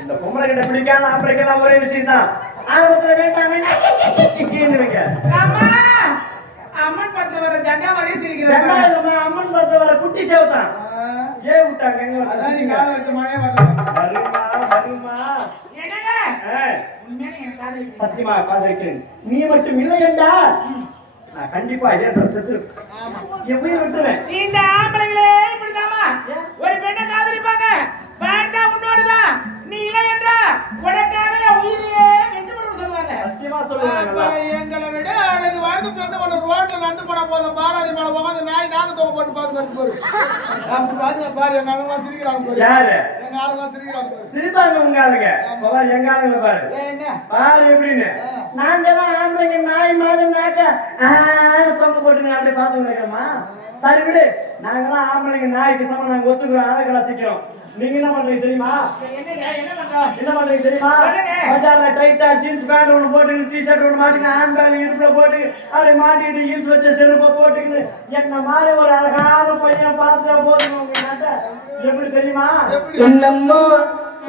இந்த பொம்பளை கிட்ட பிடிக்காத ஆம்பளைக்கெல்லாம் ஒரே விஷயம் தான். அம்மன் படத்துல வர ஜண்டா வரைய சிரிக்கிறாங்க. அம்மன் படத்துல வர குட்டி சேவ் தான். ஏ விட்டாங்க எங்க அதான் நீ கால வச்ச மழையே வரல. வருமா என்னங்க உண்மையான எனக்கு காதல் சத்தியமா காதலிக்கிறேன். நீ மட்டும் இல்லை என்றா நான் கண்டிப்பா இதே செத்து எப்படி விட்டுறேன். இந்த ஆம்பளைங்களே இப்படிதாமா ஒரு பெண்ணை காதலிப்பாங்க. வேண்டாம் உன்னோடுதான் நீ இல்லை என்றா உனக்காக உயிரையே வென்று போட்டு சொல்லுவாங்க. சத்தியமா சொல்லுவாங்க. எங்களை விட அழகு வாழ்ந்து பெண்ணு ஒன்று ரோட்ல நடந்து போனா போதும். பாராதி மேல உட்காந்து நாய் நாங்க தோக போட்டு பார்த்து நடத்து போரு. அப்படி பாத்து பாரு எங்க ஆளுங்களாம் சிரிக்கிறாங்க பாரு. யாரு எங்க ஆளுங்களாம் சிரிக்கிறாங்க பாரு. சிரிப்பாங்க உங்க ஆளுங்க. பாரு எங்க ஆளுங்க பாரு. என்ன பாரு எப்படின்னு நாங்க தான் ஆம்பளைங்க நாய் மாதிரி நாக்க தொங்க போட்டு அப்படி பார்த்து நினைக்கிறோமா? சரி விடு, நாங்களாம் ஆம்பளைங்க நாய்க்கு சமம். நாங்க ஒத்துக்கிறோம், அழகா சிக்கிறோம். நீங்க என்ன பண்றீங்க தெரியுமா? என்ன பண்றீங்க தெரியுமா? பஜார்ல டைட்டா ஜீன்ஸ் பேண்ட் ஒன்று போட்டு டிஷர்ட் ஒன்று மாட்டிங்க, ஹேண்ட் பேக் இடுப்புல போட்டு அப்படி மாட்டிட்டு ஹீல்ஸ் வச்ச செருப்பை போட்டுக்கின்னு என்ன மாதிரி ஒரு அழகான பையன் பார்த்து போதுங்க உங்க நாட்டை. எப்படி தெரியுமா? என்னம்மோ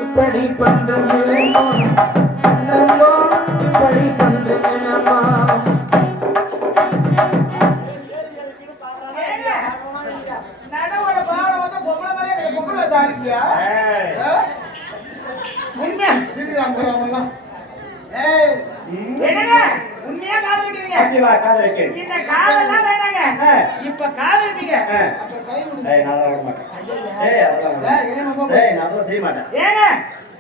இப்படி பண்றீங்களேம்மா, என்னம்மோ இப்படி பண்றீங்களேம்மா. உண்மையா காதலிக்கிறீங்க? காதலிக்கிறேன். இந்த காதெல்லாம் வேண்டாங்க. இப்ப காதலிப்பீங்க. செய்ய மாட்டேன். ஏங்க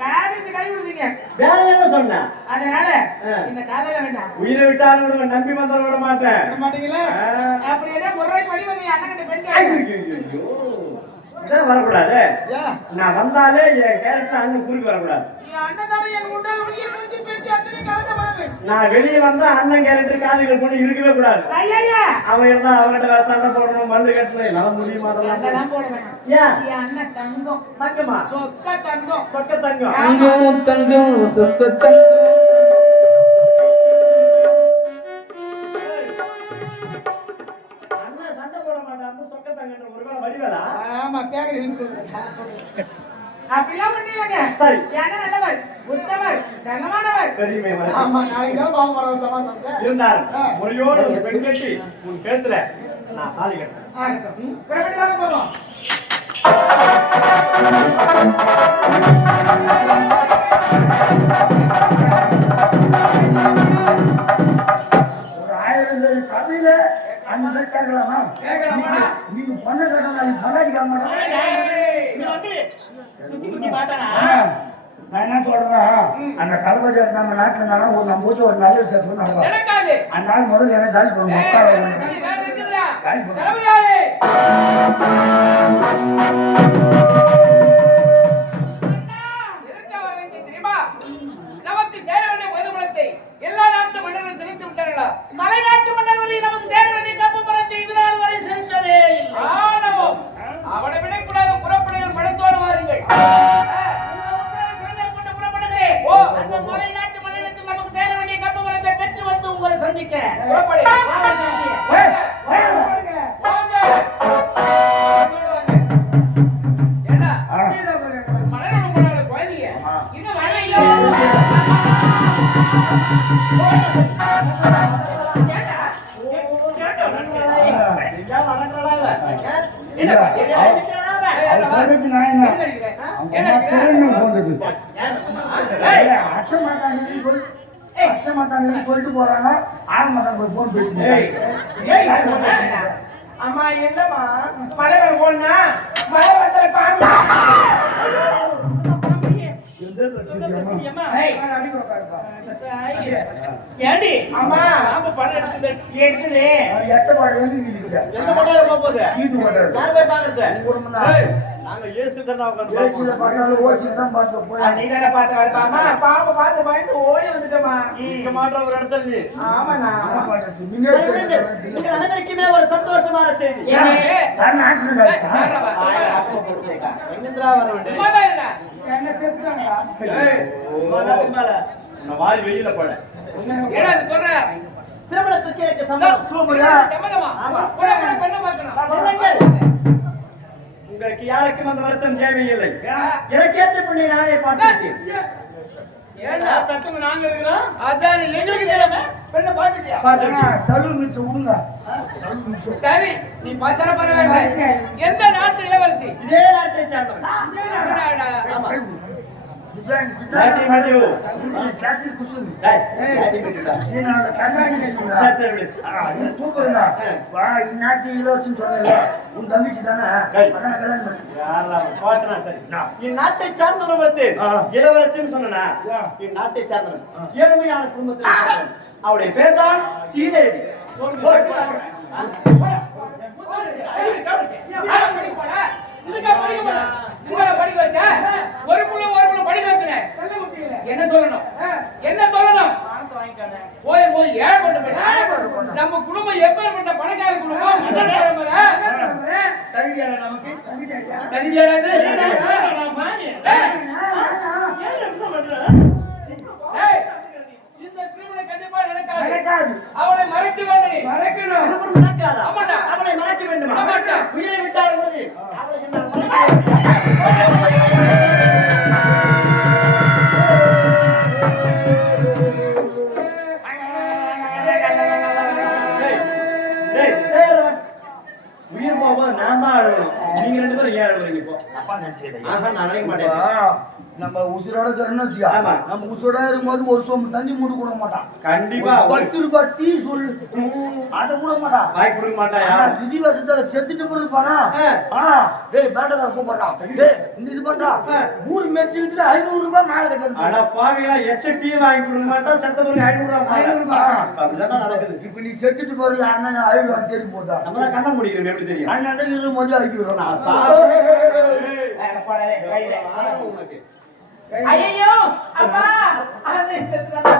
காதலிச்சு கை விடுவீங்க. வேற என்ன சொன்ன? அதனால இந்த காதல வேண்டாம். உயிரை விட்டாலும் விடுவ, நம்பி வந்தாலும் விட மாட்டேன். விட மாட்டீங்களா? அப்படி என்ன முறை படி வந்து அண்ணன் கிட்ட பெண் இதான் வரக்கூடாது. நான் வந்தாலே என் கேரக்டர் அண்ணன் குறுக்கு வரக்கூடாது. நான் வெளியே வந்தா அண்ணன் கேரக்டர் காதுகள் பொண்ணு இருக்கவே கூடாது. அவன் இருந்தா அவங்ககிட்ட வேற சண்டை போடணும், மருந்து கட்டணும், என்னால முடியுமா? அதெல்லாம் போடுவேன். அண்ணன் தங்கம் தங்கமா? சொக்க தங்கம். சொக்க தங்கம். தங்கம் தங்கம் சொக்க தங்கம். அண்ணன் சண்டை போட மாட்டான். சொக்க தங்கன்ற ஒரு வேளை வடிவேலா? ஆமா, பேக்கரி அப்படிலாம் பண்ணிடுங்க. சரி, என்ன நல்லவர், உத்தமர், தங்கமானவர். தெரியுமே. ஆமா, நாளைக்கு தான் பாவம் வர சமாதானத்தை இருந்தார். மொழியோடு ஒரு பெண் கட்டி உன் கழுத்துல நான் தாலி கட்டேன். புறப்பட்டு வாங்க போவோம். ஒரு 1000 பேர் சபையில அந்த கேட்கலாமா? நீங்க பொண்ணு கட்டணும் பகாடிக்காம நான் என்ன சொல்றேன், அந்த கல்வஜ நம்ம நாட்டுல இருந்தாலும் ஒரு நம்ம ஊருக்கு ஒரு நல்ல சேர்த்து நடக்கும். அந்த நாள் முதல்ல எனக்கு காலி போடணும். காலி போடணும். தெரியுமா? நமக்கு சேர வேண்டிய பொதுமலத்தை எல்லா நாட்டு மன்னர்களும் செலுத்தி விட்டார்களா? மலை நாட்டு மன்னர் வரை நமக்கு சேர வேண்டிய கப்பு பணத்தை இதுநாள் வரை செலுத்தவே இல்லை. ஆணவம் அவனை விடக்கூடாத புறப்படைகள் படத்தோடு வாருங்கள். புறப்படுகிறேன். அந்த மலை நாட்டு மன்னனுக்கு நமக்கு சேர வேண்டிய கப்பு பணத்தை பெற்று வந்து உங்களை சந்திக்க புறப்படு. சொல்லிட்டு போறாங்க ஆக மாட்டாங்க போன் பேசுங்க அம்மா என்னம்மா மழை போனா மழை வந்து ஏண்டி அம்மா நாம பணம் எடுக்குது எட்ட படம் எந்த படம் போகுது கீட்டு படம் யார் போய் பாக்குறது குடும்பம் தான் நாங்க ஏசுதான் ஏசியில பார்த்தாலும் ஓசியில தான் பார்த்து போய் நீ தானே பார்த்து வரப்பாமா பாப்பா பார்த்து பயந்து ஓடி வந்துட்டோமா இங்க மாற்ற ஒரு இடத்துல ஆமாண்ணா இங்க அனைவருக்குமே ஒரு சந்தோஷமான செய்தி எங்கேந்திரா வர வேண்டிய என்ன சேர்த்துட்டாங்களா மேல நான் வாரி வெளியில போட ஏடா இது சொல்ற திருமணத்துக்கு எனக்கு சம்மதம் சூப்பரா சம்மதமா ஆமா. பெண்ண பார்க்கணும் உங்களுக்கு யாருக்கும் அந்த வருத்தம் தேவையில்லை எனக்கேற்ற பண்ணி நானே பார்த்துட்டேன் ஏன்னா பெத்தவங்க நாங்க இருக்கிறோம் அதான் எங்களுக்கு தெரியாம பெண்ணை பார்த்துட்டியா சலு மிச்சம் விடுங்க சலு மிச்சம் சரி நீ பார்த்தால பரவாயில்லை எந்த நாட்டு இளவரசி இதே நாட்டை சார்ந்தவன் ஆமா நாட்டி மாட்டியோ கிளாசிக் குஷன் நாட்டி மாட்டிடா சீனால கிளாசிக் குஷன் சரி விடு இது சூப்பர்ங்க வா இன்னாட்டி இலவசம் சொன்னல உன் தங்கச்சி தானே அதான் கல்யாணம் பண்ணி யாரா பாத்தனா சரி இந்நாட்டை சார்ந்தவன் வந்து இளவரசின்னு சொன்னனா இந்நாட்டை சார்ந்தவன் ஏழ்மையான குடும்பத்தில் பிறந்தவன். அவளுடைய பேர் தான் ஸ்ரீதேவி என்ன சொல்லணும் என்ன சொல்லணும் போய் போய் ஏற்பட்டு நம்ம குடும்பம் எப்பேற்பட்ட பணக்கார குடும்பம் தகுதியாடா நமக்கு தகுதியாடா இந்த திருமணம் கண்டிப்பா நடக்காது அவளை மறைக்க வேண்டும் மறைக்கணும் நடக்காதா அவளை மறைக்க வேண்டும் உயிரை விட்டால் உறுதி அவளை என்ன உயிர் போகும்போது நான் தான் அழுகணும் நீங்க ரெண்டு பேரும் ஏன் அழுகுறீங்க இப்போ அப்பா நினைச்சது ஆஹா நான் அழக மாட்டேன் நம்ம உசுரோட இருக்கிறோம்னு ஆமா. நம்ம உசுரோட இருக்கும்போது ஒரு சோம்பு தண்ணி மூடு கூட மாட்டான் கண்டிப்பா ஒரு 10 ரூபாய் டீ சொல்லு அதை கூட மாட்டான் வாய் கொடுக்க மாட்டாயா ஆனா விதிவசத்துல செத்துட்டு போறானா டேய் பேட்டக்கார கூப்பிடுறான் டேய் இந்த இது பண்றா ஊர் மெச்சுக்கிட்டு 500 ரூபாய் மேல கட்டது ஆனா பாவிகளா எச்ச டீ வாங்கி கொடுக்க மாட்டான் செத்த பிறகு 500 ரூபாய் அப்படிதான் நடக்குது இப்ப நீ செத்துட்டு போறது அண்ணன் 1000 ரூபாய் தெரியும் போதா நம்ம தான் கண்ண முடிக்கிறோம் எப்படி தெரியும் அண்ணன் இருக்கும்போது அழிக்கிறோம் ஐயோ அப்பா அது செத்துறானா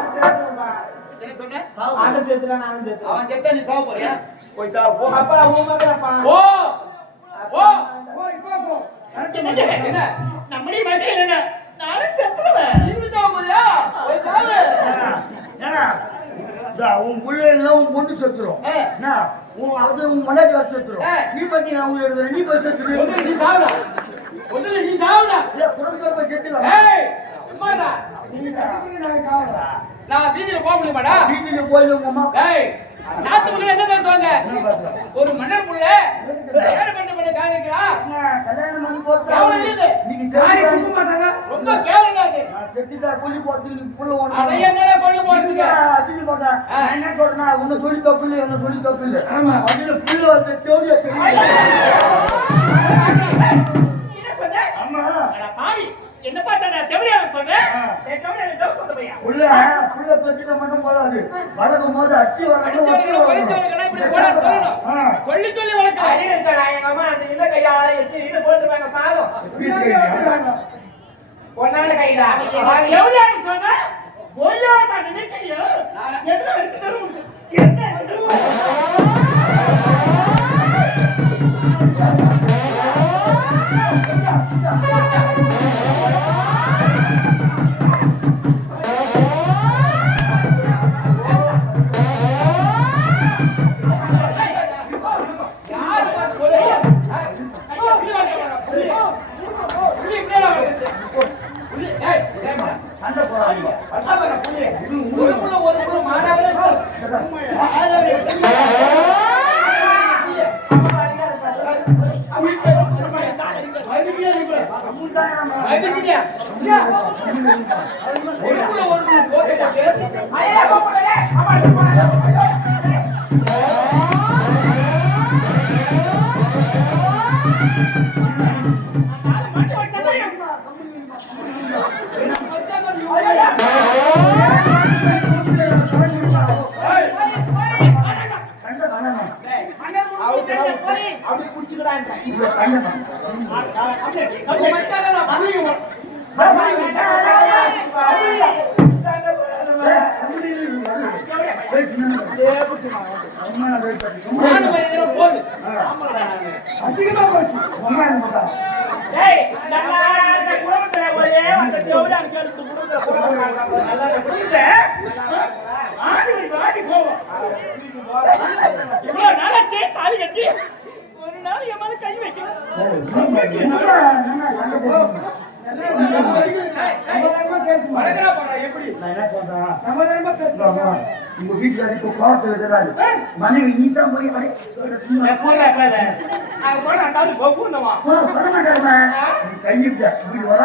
என்ன சொன்ன ஆளு செத்துறானா அவன் செத்துறான் அவன் செத்தா நீ சாவ போறியா போய் சார் போ அப்பா ஓ மகனப்பா ஓ ஓ போ என்ன நம்மடி மதிய இல்ல நானே செத்துறேன் நீ சாவ போறியா போய் சாவு உன் புள்ள எல்லாம் உன் பொண்ணு செத்துரும் என்ன உன் மனைவி வச்சு செத்துரும் நீ பத்தி நான் உயிர் எடுக்கிற நீ போய் செத்துரு நீ சாவுடா முதல்ல நீ சாவுடா இல்ல குடும்பத்தோட போய் செத்துலாம் ஏய் அம்மாடா நீ செத்துட்டு நான் சாவுடா நான் வீதியில போக முடியுமாடா வீட்டுல போய் உங்க அம்மா ஏய் நாட்டு மக்கள் என்ன பேசுவாங்க ஒரு மன்னர் புள்ள ஏழு பண்ண காய்க்கிறா கல்யாணம் பண்ணி போறது கேவலம் இது நீங்க யாரை செத்து குடுக்க மாட்டாங்க ரொம்ப கேவலம் அது செத்துட்டா கொல்லி போறதுக்கு நீ புள்ள ஒண்ணு அதை என்னடா கொண்டு போறதுக்கு அதில் பார்த்தா நான் என்ன சொல்றேன்னா உன்னை சொல்லி தப்பு இல்லை என்ன சொல்லி தப்பு இல்லை ஆமா அதுல புள்ள வந்து தேடி அம்மா பாவி என்ன பார்த்தா தேவடியா சொன்னேன் தேவடியா தேவ சொன்ன பையா புள்ள பத்திட்ட மட்டும் போதாது வளர்க்கும் போது அச்சி சொல்லி சொல்லி வளர்க்கணும் எங்க அம்மா அந்த இந்த கையால எட்டு போட்டுருவாங்க சாதம் ஒன்னால கைதா எவ்வளவு சொன்னா பொய்யா நான் நினைக்கிறேன் என்ன இருக்கு என்ன சண்டை போடாதீங்க. சண்டை பண்ணணும். அப்படி குடிச்சுக்கிறான் இல்ல, சண்டை பண்ணணும். அசிங்கமா போச்சு குடும்பத்துல ஒரே அந்த தேவையான கேட்டு வாடி போவோம் இவ்வளவு நாளா சேர்த்து தாலி கட்டி ஒரு நாள் என் மேல கை வைக்கல உங்க வீட்டுல இப்ப கோபத்துல இருக்கிறாரு மனைவி நீ தான் போய் சொல்ல மாட்டாருமா கையிட்ட இப்படி வர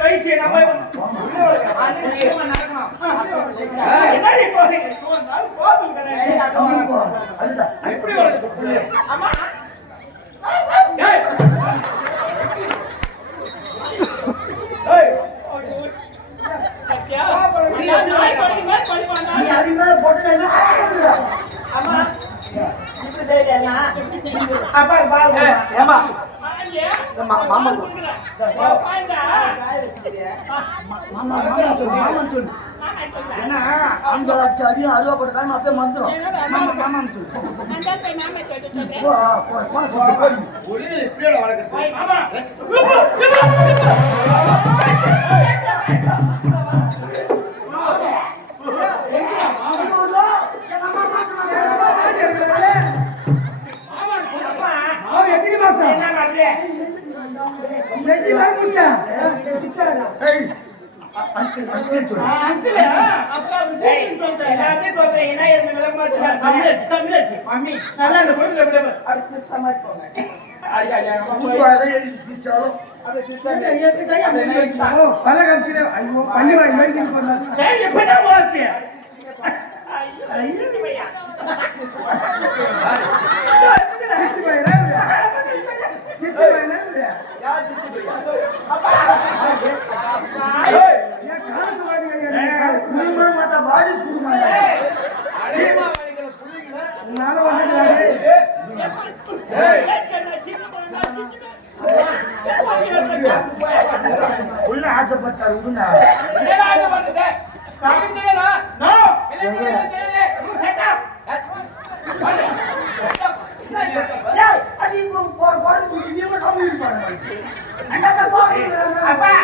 வயசு எப்படி வருது ஆமா அந்த அடியும் அருவாப்பட்ட காலம் அப்படியே மந்துரும் மாமான்னு சொல்லு உள்ள ஆசைப்பட்டார் விடுங்க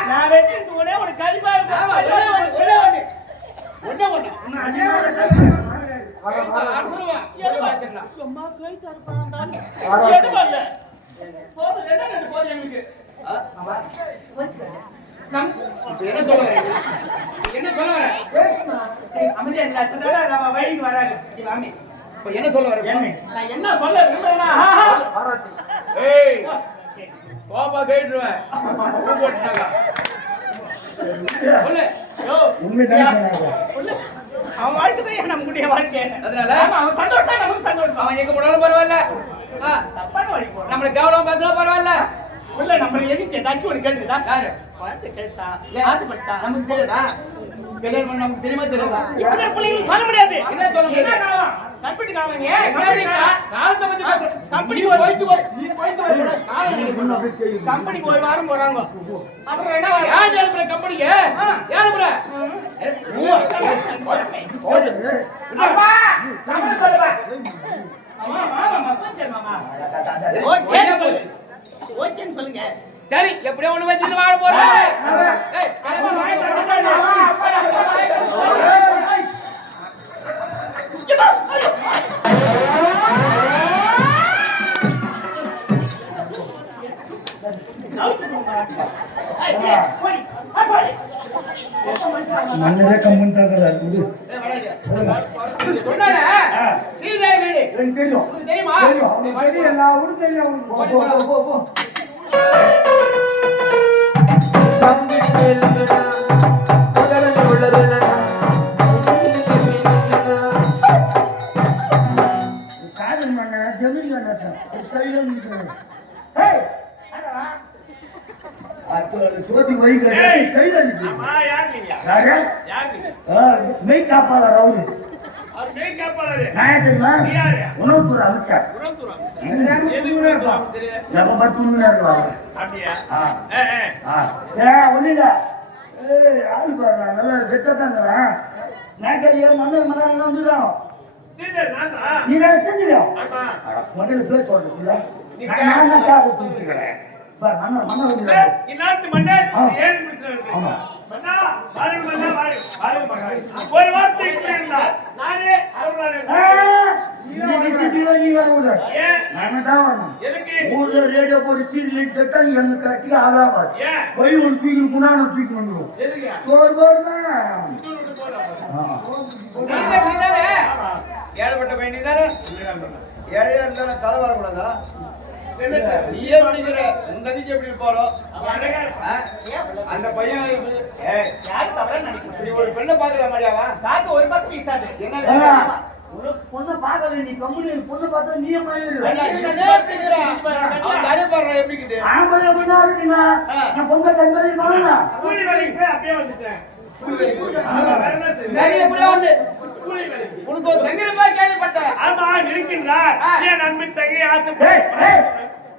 நான் வெட்டி ஒரே ஒரு கழிப்பா என்ன சொல்ல வர என்ன சொல்ல விரும்புறேன்னா பாப்பா கேட்டுருவேன் உண்மைதான் அவன் வாழ்க்கை தான் நம்முடைய வாழ்க்கை. அதனால அவன் சந்தோஷம் நமக்கு சந்தோஷம். அவன் எங்க போனாலும் பரவாயில்ல, தப்பான வழி போறான். நம்மள கேவலம் பேசலாம் பரவாயில்ல. உள்ள நம்மள எதிர்த்து ஏதாச்சும் ஒரு கேட்டுதான் யாரு பார்த்து கேட்டான் ஆசைப்பட்டான் நமக்கு தெரியுதா? கல்யாணம் பண்ண நமக்கு தெரியுமா தெரியாதா? இப்ப பிள்ளைங்க சொல்ல முடியாது. என்ன சொல்ல முடியாது? என்ன காலம்? கம்பிட்டு காலங்க. காலத்தை பத்தி பேச கம்பெனிக்கு ஒரு போயிட்டு போய் நீ போயிட்டு போய் ஒண்ணு அப்படியே தெரியும். கம்பெனிக்கு ஒரு வாரம் போறாங்க. அப்புறம் என்ன யார் எழுப்புற கம்பெனிக்கு யார் எழுப்புற அப்பா சமையல் சொல்லுப்பா. ஓகேன்னு சொல்லுங்க. சரி எப்படியோ ஒண்ணு வச்சுட்டு வாழ போறேன் மண்ணே கம்மன் தாக்கல சொன்னால சீதை வீடு எனக்கு தெரியும் உனக்கு தெரியுமா தெரியும் எல்லா ஊரும் தெரியும் போ சங்கிடி மேலுங்கடா உடலில் உள்ளதுடா சிலுக்கு மீனுங்கடா காதல் மண்ண ஜமீன் கண்ணா சார் ஸ்டைல நிக்குது ஏய் அடடா அத்தோட சோதி வை கண்ணா ஸ்டைல நிக்குது ஆமா யார் நீங்க? யாரு யார் நீங்க? மெய் காப்பாளர் அவரு அவர் மேய் காப்பாளரு. நான் தெரியுமா யாரு? உணவுத்துறை அமைச்சர் உணவுத்துறை. எதுக்கு உணவுத்துறை தெரியும். எப்ப பார்த்து முன்னாடி அப்படியா? ஆ ஏ ஏ ஒண்ணுங்க ஆள் பாருங்க நல்லா வெட்டத்தாங்கிறேன் நாட்களியே மன்னர் மன்னர்கள் வந்துடும் சீதர் நான் தான். நீ நான் செஞ்சிடும் ஆமா. முதல்ல பேர் சொல்றதுல நான் தான் காதை தூக்கிக்கிறேன் மன்னர் மன்னர் வந்து இந்நாட்டு மன்னர் ஆ. ஏழு முடிச்சிருக்காரு. ஆமா. மன்னா, வாருங்க மன்னா, வாருங்க மன்னா. ஒரு வார்த்தை கூறியிருந்தார். நானே அருள்வாளன். இந்த விஷயத்துல நீ வரக்கூடாது ஏன்? நாங்க தான் வரணும் எதுக்கு? ஊர்ல ரேடியோ போட்டு சீரியல் கேட்டா நீ எங்க கட்டிக்கு ஆகாது ஏன்? வழி ஒன்று தூக்கி குணான தூக்கி வந்துடும் எதுக்கு? சோறு போடுனா தூக்கிட்டு போலாம். நீதானே ஏழப்பட்ட பையன் நீதானே? ஏழையா இருந்தா தலை வரக்கூடாதா? என்ன சார்? நீயே படிக்கிற உன் கதிச்சு எப்படி போறோம்? அவன் அழகா இருக்கான். அந்த பையன் ஏய், யாரும் தவறா நினைக்கக்கூடாது. இப்படி ஒரு பெண்ணை பாக்குற மாதிரியாவா? பார்க்க ஒரு பக்கம் வீசாது. என்ன ஏங்க, வேலை? ஒரு பொண்ணை பார்க்கல நீ கம்முனு பொண்ணை பார்த்தா நீ மயிறு அவன் தடை பாடுறான் எப்படி இருக்குது ஆம்பளை அப்படின்னா இருக்குங்க நான் பொங்கல் தன்பதை பண்ணணும் கூலி வேலைக்கு போய் அப்படியே வந்துட்டேன். ஆமா, வேற என்ன செய்ய? சரி எப்படியோ வந்து கூலி வேலைக்கு. உனக்கு ஒரு தங்கிருப்பா கேள்விப்பட்டேன் ஆமா, இருக்கின்றார். என் அன்பு தங்கை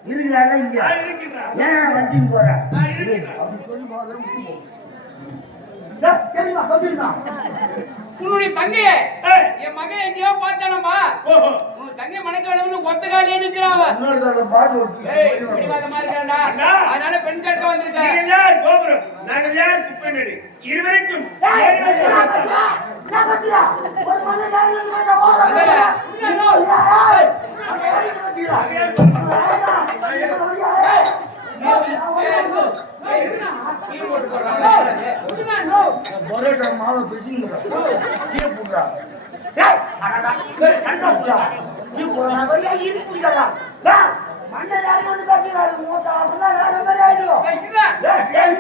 இருக்கிறாங்க இங்க இருக்கின்றார். ஏன் வண்டின்னு போற இருக்கின்றார். அப்படி சொல்லி போதும் தெரியுமா கம்பிமா உன்னுடைய தங்கைய ஏய், என் மகன் எங்கேயோ பார்த்தானம்மா ஓஹோ. உன் தங்கை மணக்க வேணும்னு ஒத்த காலியே நிக்கிறான் அவன் இன்னொரு தடவை பாட்டு ஏய், ஒரு பிடிவாதமா இருக்கான்டா. அண்ணா. அதனால பெண் கேட்க வந்திருக்கேன் நீங்கள் யார் கோபுரம்? நாங்கள் யார் குப்பநடி? இருவருக்கும் ஒரு மண்ணை யாரும் வந்து பேச போறோம் பரோட்டா மாவை பிசிங்குறா கீ போடுறா டேய் அடடா சண்டை போடுறா கீ போடுறா ஐயா இடி குடிக்கறா டேய் மண்ணை யாரும் வந்து பேசுறாரு மோசா அப்படினா வேற மாதிரி ஆயிடும் டேய்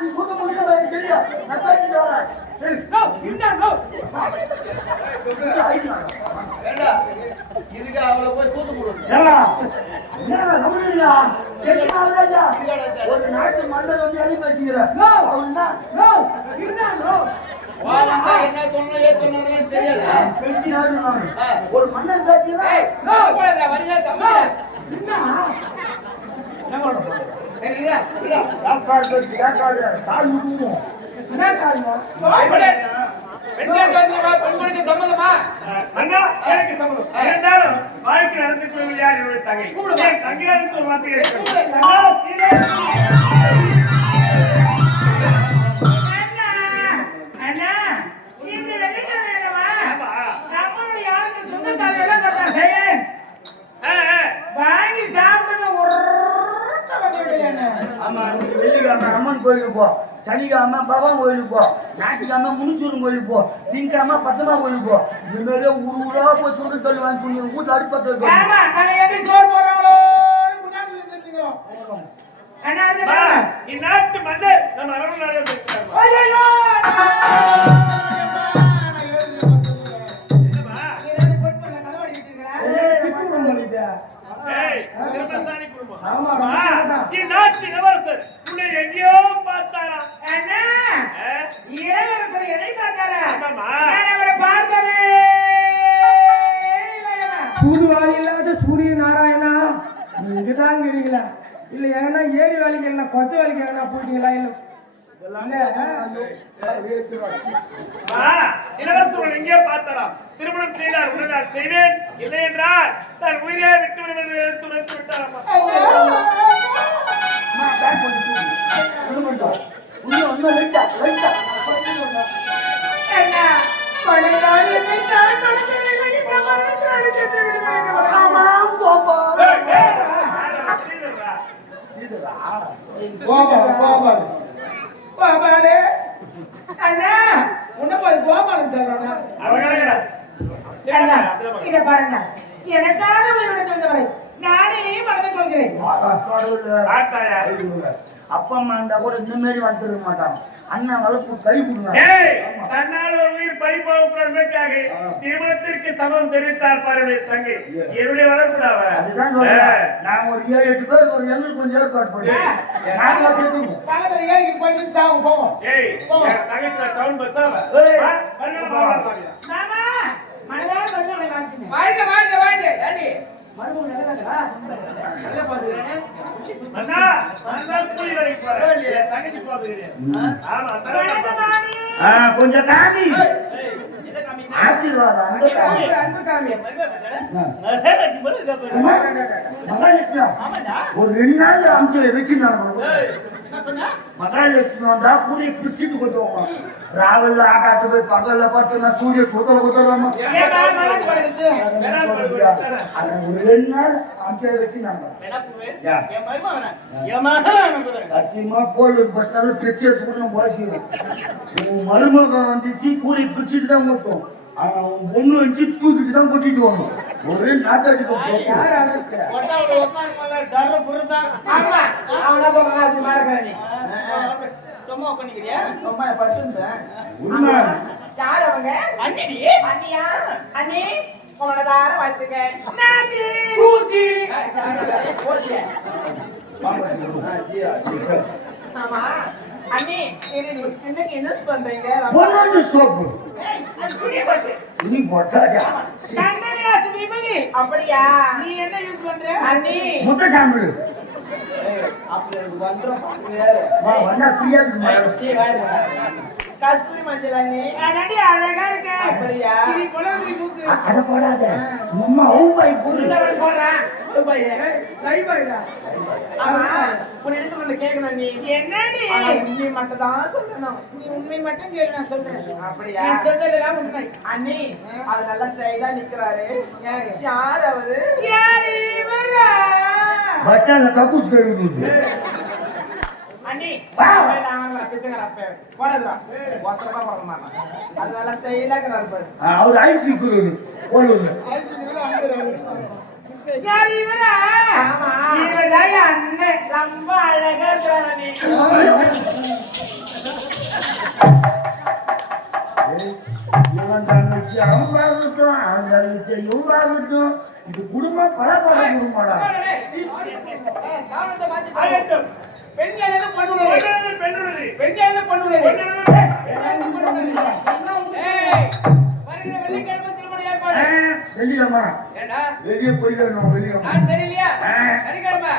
நீ சொல்ல முடியல தெரியும் நான் பேசிட்டு வரேன் ஏண்டா, இதுக்கு அவளை போய் சூத்து போடுங்க. ஏடா என்னடா கம்முனியா என்னாலயா ஒரு நாட்டு மன்னர் வந்து எதை பேசுகிறார் அவன்னா வந்தா என்ன சொல்லணும் ஏது சொல்லணும்னு தெரியல பேசினாரு நான் ஒரு மன்னர் பேசுகிறார் வரியா தம்பி காக்காடு பேசி காக்காடு தாய் விடுவோம் என்ன காரணம் பெண் கேட்க வந்திருக்கா பெண் கொடுக்க சம்மதமா அண்ணா, எனக்கு சம்மதம். இருந்தாலும் வாழ்க்கை நடந்து கொள்வது யார்? என்னுடைய தங்கை. என் தங்கையாருக்கு ஒரு வார்த்தை இருக்கிறது. அண்ணா, அண்ணா, இந்த வெள்ளிக்கிழமை அல்லவா? ஆமா. நம்மளுடைய ஆளுக்கு சொந்தக்காரங்க எல்லாம் கொடுத்தா செய்யேன். வாங்கி சாப்பிட்டது உருட்ட வந்துவிட்டது அண்ணா. ஆமா நீ வெள்ளிக்கிழமை அம்மன் கோயிலுக்கு போ சனிக்கிழமை பகவான் கோயிலுக்கு போ ஞாயிற்றுக்கிழமை முனிசூரன் கோயிலுக்கு போ திங்கக்கிழமை பச்சைமா கோயிலுக்கு போ இந்த மாதிரி ஊரா போய் சுடு தள்ளி வாங்கி கொடுங்க வீட்டுல அடுப்பத்தை ஆமா, நாங்க எப்படி சோறு போடுறாங்களோ கொண்டாந்து இருந்துருக்கோம். அண்ணா, அடுத்த வா, கிழமை. இந்நாட்டு மன்னர் நம்ம அரவணையாளர் பேசுகிறார். ஐயையோ, அண்ணா. என்னம்மா? ஏதாவது பொறுப்புல களவாடிட்டு இருக்கீங்களா? ஏய், கிருஷ்ணசாமி குடும்பம். ஆமா, ஆ, ஆமா. இந்நாட்டு இளவரசர் உன்னை எங்கேயோ பார்த்தாரா? அண்ணா ஆ? இளவரசர் என்னை பார்த்தாரா? ஆமாம்மா. நான் அவரை பார்த்ததே இல்லையா? சூதுவாரி இல்லாத சூரிய நாராயணா நீ இங்கதான் இருக்கிறீங்களா இல்ல எங்கன்னா ஏரி வேலைக்கு என்ன கொத்த வேலைக்கு எங்கன்னா போயிட்டீங்களா இல்ல ஆ, இளவரசர் உன்னை எங்கேயோ பார்த்தாரா? திருமணம் செய்தார் உடனே நான் செய்வேன், இல்லை என்றால் நான் உயிரே விட்டுவிடும் என்று துரைத்து விட்டாராமா. அண்ணா பழையாள் என்னை தான் மனதில் என்னை பிரமாணத்தில் அழைத்து விடுவேன். ஆமாம் கோபா. ஏய், ஏய், யாரா தெரியுதுடா? கோபால் கோபாலே அண்ணா உன்ன போய் கோபால் சொல்றானா அவங்களேடா. அண்ணா இத பாருங்க எனக்காக உயிரோடு தந்தவரை நானே மனதில் கொள்கிறேன். பார்த்தாயா? அப்பா அம்மா இருந்தா கூட இந்த மாதிரி வந்துருக்க மாட்டான். அண்ணன் வளர்ப்பு கை கொடுங்க. ஏய், தன்னால் ஒரு உயிர் பறிபோகப்படுவதற்காக திருமணத்திற்கு சமம் தெரிவித்தார் பாருடைய தங்கை. என்னுடைய வளர்ப்புடாவ. அதுதான் சொல்றேன். நான் ஒரு 7-8 பேருக்கு ஒரு எங்களுக்கு கொஞ்சம் ஏற்பாடு பண்ணுறேன். நாங்கள் வச்சுருக்கோம். பக்கத்துல ஏரிக்கு போயிட்டு சாவு போவோம் ஏய், என் தங்கச்சி டவுன் பஸ்ஸாவ. ஏய். மாமா, மாமா மனதார வந்து உன்னை வாழ்த்துங்க. வாழ்க. ஏண்டி? மறுபடியும் நல்லதா நல்லா பாத்துக்கிறேன். அண்ணா, நான் கூலி வேலைக்கு போறேன். என் தங்கச்சி பாத்துக்கிறேன். ஆமா, அந்த வணக்கம் மாமி. கொஞ்சம் காமி ஆசீர்வாதம் அந்த காமி. அன்பு காமி மகாலட்சுமி ஒரு 2 நாள் அம்சம் வச்சிருந்தாங்க. மகாலட்சுமி வந்தா கூலி பிடிச்சிட்டு கொண்டுவோம். ராவல்ல ஆகாட்டு போய் பகல்ல பார்த்தோம்னா சூரிய சுத்தல குத்தலாமா ஒரு 2 நாள் அம்சம் வச்சிருந்தாங்க. சத்தியமா போல் பஸ் பிரிச்சு எடுத்துக்கணும் போயிடுச்சு. உன் மருமகன் வந்துச்சு கூலி பிடிச்சிட்டு தான் கொட்டும். ஆனா உன் பொண்ணு வச்சு தூக்கிட்டு தான் கொட்டிட்டு வரணும். ஒரே நாட்டாடி யார் அழைச்ச சும்மா படுத்துருந்தேன் உண்மை யார் அவங்க அண்ணிடி. அண்ணியா அண்ணி உங்களதார வாழ்த்துக்க நாதி சூத்தி ஆமா அண்ணி இன்னைக்கு என்ன பண்றீங்க பொண்ணு சோப்பு அது புரிய மாட்டேன் நீ பொட்டாஜா கண்டனியாசு விபதி அப்படியா நீ என்ன யூஸ் பண்ற அண்ணி முட்டை சாம்பிள் அப்படி வந்துரும் வா வந்தா பிரியாதுக்கு கஸ்தூரி மஞ்சள் அண்ணி அண்ணி அழகா இருக்க அப்படியா இது குளறுபடி மூக்கு அத போடாத அம்மா ஊபாய் போடு போடுறேன் லைவ் ஆயிடா ஆமா உன்னை எடுத்து வந்து கேட்கணும் நீ என்னடி உண்மை மட்டும் தான் சொல்லணும் நீ உண்மை மட்டும் கேளு நான் சொல்றேன் அப்படியா நீ சொல்றதெல்லாம் உண்மை அண்ணி அது நல்ல ஸ்டைலா நிக்கிறாரு யார் அவரு யாரு இவரா பச்சால கக்கூஸ் கழுவுது அண்ணி வா நான் பிச்சைங்கற அப்ப போறதுடா ஒத்தரமா போற மாட்டேன் அது நல்ல ஸ்டைலா இருக்கிறாரு பாரு அவர் ஐஸ் விக்குது போடுங்க யார் இவரா ஆமா இவர்தான் அண்ணன் ரொம்ப அழகா இருக்கிறார் அண்ணி இவன் தங்கச்சி அவன் பாகட்டும் அவன் தங்கச்சி இவன் பாகட்டும் இது குடும்பம் பல குடும்பம்டா கவனத்தை மாத்தி ஆகட்டும். பெண்கள் எது பண்ணுவது பெண்ணுறுதி. பெண்கள் எது பண்ணுவது ஏய் வருகிற வெள்ளிக்கிழமை திருமண ஏற்பாடு வெளியம்மா ஏண்டா வெளியே போயிடணும் வெளியம்மா நான் தெரியலையா சனிக்கிழமை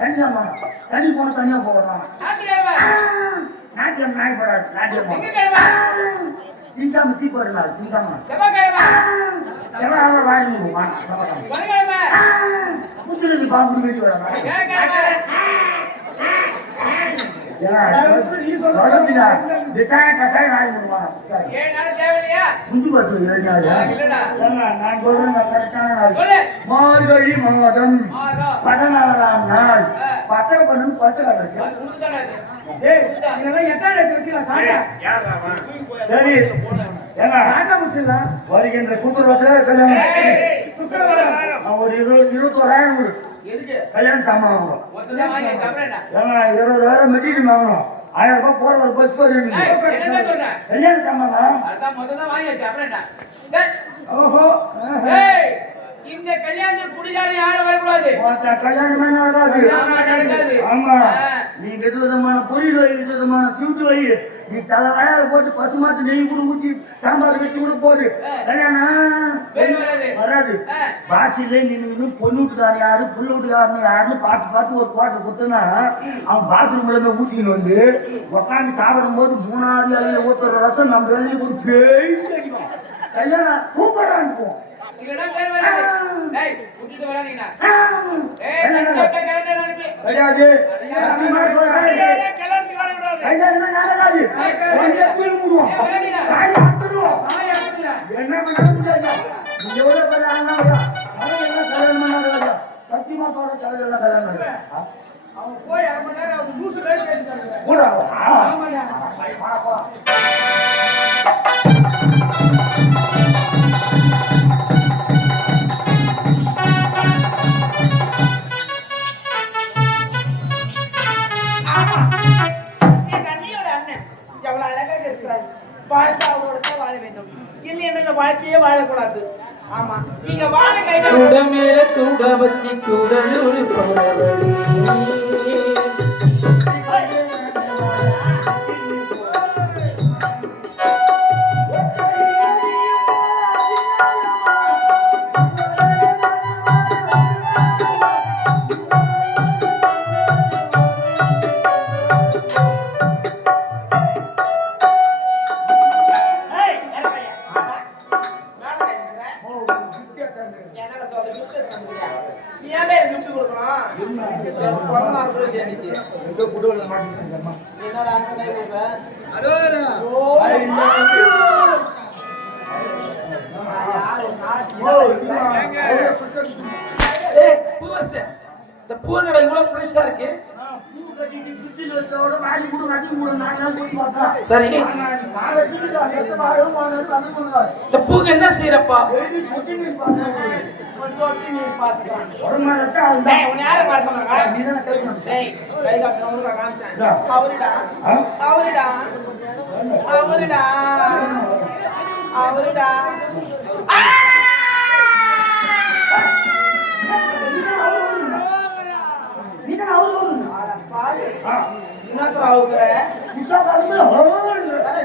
சனியம்மா சனி போன தனியா போகணும் ஞாயிற்றுக்கிழமை நாட்டியம் நாய்படாது நாட்டியம்மா திங்கட்கிழமை திங்காம தீ போடலாம் திங்காம செவ்வாய்க்கிழமை செவ்வாய் வாங்கிடுவோமா செவ்வாய் புதன்கிழமை முத்துலி பாம்பு வெளியே வரலாம் வியாழக்கிழமை விசாய கசாயம் வாங்கிடுவோமா சரி 7 நாள் தேவையில்லையா குஞ்சு பஸ் இல்லடா நான் சொல்றேன் கரெக்டான நாள் சொல்லு மார்கழி மாதம் ஆறா 16ஆம் நாள் பத்திர பண்ணு பத்து கடைசி அது உனக்குதானே அது. ஏய் இதெல்லாம் எட்டாம் ரேட் வச்சுக்கலாம் சாண்டா யாரா அவன்? சரி ஏங்க சாண்டா முடிச்சிடலாம் வருகின்ற சுக்கரவாரத்தில் கல்யாணம் ஏய், சுக்கிரவாரம். நான் ஒரு 21,000 கொடு எதுக்கு கல்யாணம் சாமான் வாங்கணும் மொத்தம் வாங்கி அப்புறம் என்ன ஏங்க 20,000 மெட்டீரியல் வாங்கணும் 1000 ரூபாய் போற ஒரு பஸ் போய் ஏய் என்ன சொல்ற கல்யாணம் சாமான் அதான் மொத்தம் வாங்கி அப்புறம் என்ன டேய், ஓஹோ ஏய் இந்த கல்யாணத்துக்கு குடியால யாரும் வரக்கூடாது. மொத்த கல்யாணமே நடக்காது. ஆமா, நடக்காது. ஆமா. ஆ. நீ விதவிதமான பொரியல் வை, விதவிதமான ஸ்வீட் வை. நீ தலைவாயால போட்டு பசுமாட்டு நெய் கூட ஊத்தி சாம்பார் வச்சு கூட போடு. கல்யாணம் பேர் வராது. வராது. ஆ. வாசிலே நின்று பொண்ணு வீட்டுக்காரன் யாரு புள்ள வீட்டுக்காரன் யாருன்னு பார்த்து ஒரு பாட்டு கொடுத்தனா அவன் பாத்ரூம்ல போய் ஊத்தின்னு வந்து உட்காந்து சாப்பிடும் போது 3வது இலையில ஊத்துற ரசம் நம்ம இலையில ஒரு பேய் அடிக்கும். கல்யாணம் சூப்பரா இருக்கும். இல்லைன்னா பேர் வராது. டேய், விட்டுட்டு வராதீங்கண்ணா. கஞ்சப்பட்ட கரண்டை நினைப்பு. கிடையாது. சத்தியமா சொல்றேன். கல்யாணத்துக்கு வரக்கூடாது. கல்யாணம் நடக்காது. உடனே தூக்கி மூடுவோம். தாலி அறுத்துடுவோம். என்ன பண்ண முடியாது. நீ எவ்வளவு பேர் ஆனாலும் கல்யாணம் பண்ணாத. சத்தியமா சொல்ற கல்யாணம் கல்யாணம் அவன் போய் 1/2 மணி நேரம் அவன் ஜூஸ் ரேட் பேசிட்டாங்க. கூட ஆமாடா. என் அண்ணியோட அண்ணன் எவ்வளவு அழகாக இருக்கிறார். வாழ்ந்து அவரோட தான் வாழ வேண்டும். இல்லை என்ன வாழ்க்கையே வாழக்கூடாது. ஆமா, நீங்க வாழ கைகள் கூட மேல கூட வச்சு கூடலூர் பரவடி நீ ஏன்டா எனக்கு gift கொடுக்கணும்? பிறந்த நாள் கூட இல்லையா இன்னைக்கு? என்னடா அந்த மாதிரி சொல்ற? ஏய் பூவரசே இந்த பூனடா இவ்வளவு ஃப்ரெஷ்ஷா இருக்கு பூ கட்டிட்டு குச்சில வச்சோட வாடி கூட கட்டி கூட நாஷா போச்சு பார்த்தா. சரி நான் வெட்டிட்டு அந்த வாழும் வாங்குறது வந்து பண்ணுவாரு. இந்த பூக்கு என்ன செய்யறப்பா டெய்லி சொட்டி மீன் பாத்துறாங்க. சொட்டி நீ பாத்துக்கலாம். உடம்புல அது டேய், உன்னை யாரை பாரு சொன்னாங்க? நீ தான கை காமிச்ச. டேய், கை காட்டுறவங்களுக்கு காமிச்சேன். இதா. அவருடா அவருடா அவருடா அவருடா நீ தான அவரு என்னத்துல அவங்க உஷா காலமே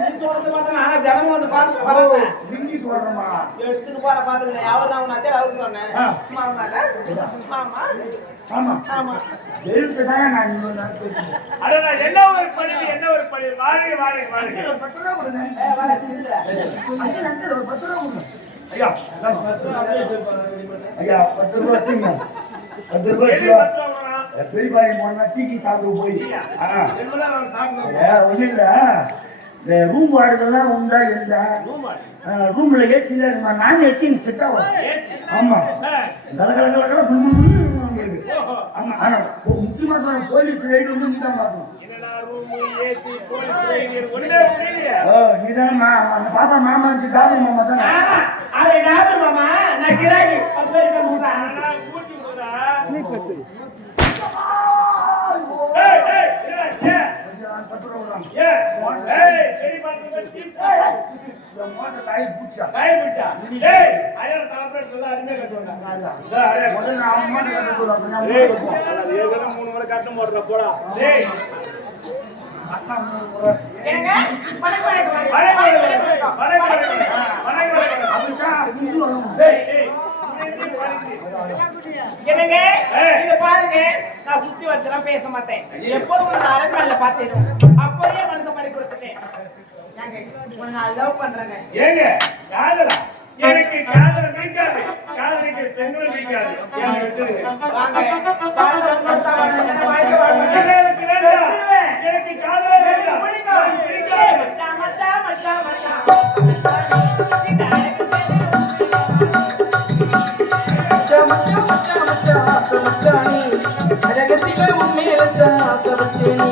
நீ சொல்றது மட்டும் நானே தினமும் வந்து பாத்துட்டு வரேன். ஹிந்தி சொல்றமா. எடுத்துட்டு போற பாத்துக்கிறேன். யாரும் நான் உன்னை அதே அவருக்கு சொன்னேன். மாமாடா மாமா ஆமா ஆமா எழுத்து தான் நான் இன்னொரு நாள் பேசுறேன். அடடா, என்ன ஒரு படிப்பு, என்ன ஒரு படிப்பு. வாருங்க, வாருங்க, வாருங்க. ஒரு 10 ரூபா கொடுங்க. வர திருட அங்கிள் அங்கிள் ஒரு 10 ரூபா கொடுங்க. ஐயா ஐயா 10 ரூபா வச்சுங்க. 10 ரூபா எது வச்சுங்க. பத்து ரூபா? பெரியபாளையம் போனா டீ சாப்பிட்டு போய் ரெகுலரா வந்து சாப்பிடுங்க. ஒன்றும் இல்லை. இந்த ரூம் வாடகைலாம் உண்டா இருந்தா ரூம்ல ஏசி இல்லை இருக்குமா? நான் ஏசி செட் ஆகும். ஆமா கலகலகலகல ஆமா. ஆனா முக்கியமா சொல்ல போலீஸ் ரைடு வந்து நீ தான் பார்க்கணும். என்னடா ரூமு, ஏசி, போலீஸ் ரைடு, ஒண்ணே புரியலையே. நீ தானே அந்த பாப்பா மாமா டாக்டர் மாமா தானே. ஆமா அவரே டாக்டர் மாமா. நான் கிராக்கி 10 பேருக்கு கொடுத்தேன். ஆனா கூட்டி போதா? ஏய், ஏய், ஏய், 10 ரூபா கொடுங்க. ஏய், ஏய், சரி பாத்துங்க, டிப். இந்த மோட்டர் டயர் பூச்சா. டயர் பிடிச்சா? ஏய், அயர் தாப்ரேட் சொல்ல அருமையா கட்டுவாங்க. முதல்ல நான் அவன் மாட்டை கட்ட சொல்ல அப்புறம் ஏய், நான் போடுவோம். அது ஏற்கனவே 3 முறை கட்டம் போடுறா, போடா. ஏய், என்னங்க வணக்கம் வணக்கம் வணக்கம், வணக்கம் வணக்கம், வணக்கம், வணக்கம். அப்படித்தான் ஹிந்தி வரணும். ஏய், ஏய், இப்படி வணக்கம். என்னங்க ஏய். இத பாருங்க, நான் சுத்தி வச்சலாம் பேச மாட்டேன். எப்போதும் ஒரு அரண்மனையில பார்த்தேன். அப்போயே மனச மாதிரி கொடுத்துட்டேன். ஏங்க உன்னை நான் லவ் பண்றேங்க. ஏங்க, காதலா? எனக்கு காதல் பிடிக்காது. காதலிக்கு பெண்கள் பிடிக்காது. என்னை விட்டுருங்க. வாங்க வாழ்ந்த உணர்த்தா வாங்க. வாழ்க்கை வாழ்க்கை எனக்கு வேண்டாம். எனக்கு காதலே வேண்டாம். பிடிக்கும். பிடிக்காது. மச்சான் மச்சான் மச்சான் மச்சான். மச்சானி ரகசில உண்மையில ஆசை வச்சேனி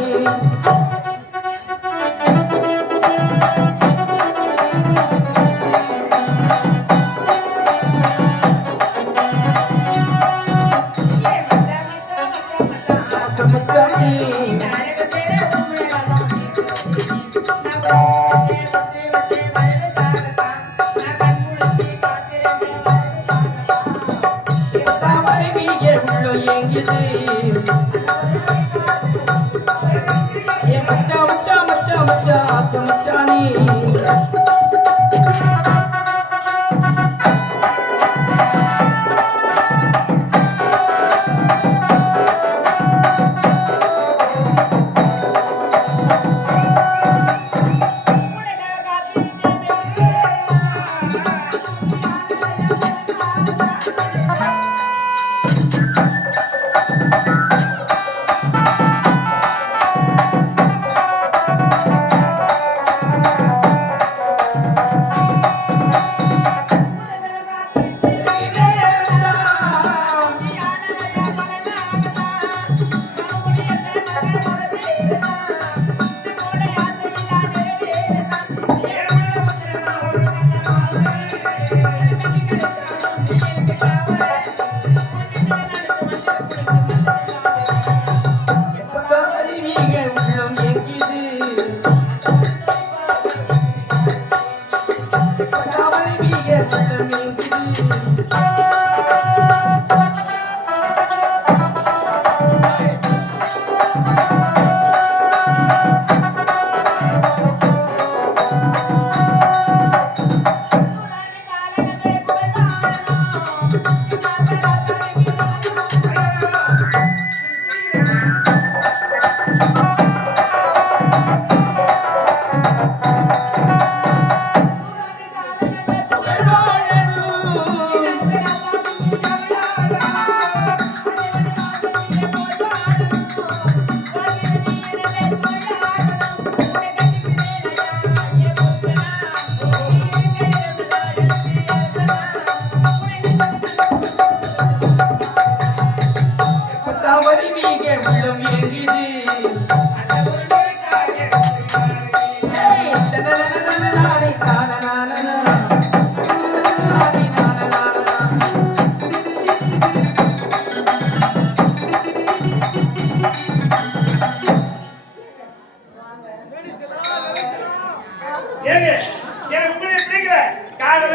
உள்ளம் ஏங்குது ஏ மச்சான் மச்சான் மச்சான் மச்சான் ஆசை மச்சானே ஏங்க எனக்கு உண்மையை பிடிக்கல காதல்